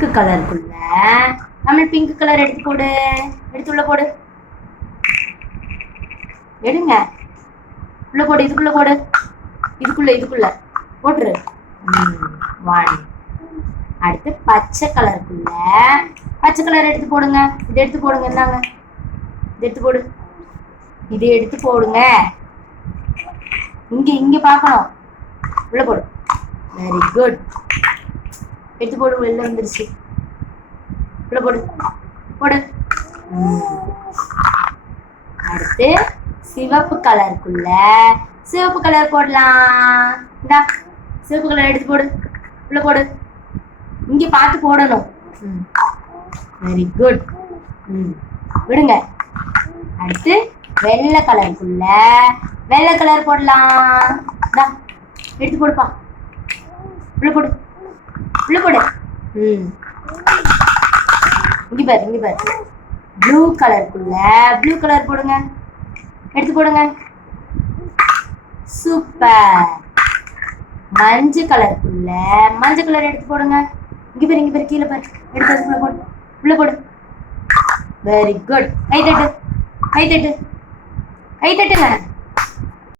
Pink கலருக்குள்ள Tamil pink colour எடுத்து போடு. எடுத்து உள்ள போடு. எடுங்க. உள்ள போடு. இதுக்குள்ள போடு. இதுக்குள்ள போட்டுரு. 1. அடுத்து பச்சை கலருக்குள்ள பச்சை கலர் எடுத்து போடுங்க. இது எடுத்து போடுங்க. என்னங்க இது எடுத்து போடு. இது எடுத்து போடுங்க. இங்க பார்க்கணும். உள்ள போடு. Very good. எடுத்து போடு. வெளில வந்துருச்சு. உள்ள போடு. போடு. அடுத்து சிவப்பு கலருக்குள்ள சிவப்பு கலர் போடலாம். இந்தா சிவப்பு கலர் எடுத்து போடு. உள்ள போடு. இங்க பார்த்து போடணும். Very good. விடுங்க. அடுத்து வெள்ளை கலருக்குள்ள வெள்ளை கலர் போடலாம். இந்தா எடுத்து போடுப்பா. உள்ள போடு. உள்ள போடு. இங்க பாரு. ப்ளூ கலருக்குள்ள ப்ளூ கலர் போடுங்க. எடுத்து போடுங்க. சூப்பர். மஞ்சள் கலருக்குள்ள மஞ்சள் கலர் எடுத்து போடுங்க. இங்க பாரு கீழே பாரு. எடுத்து அதுக்குள்ள போடு. உள்ள போடு. Very good. கை தட்டுங்க.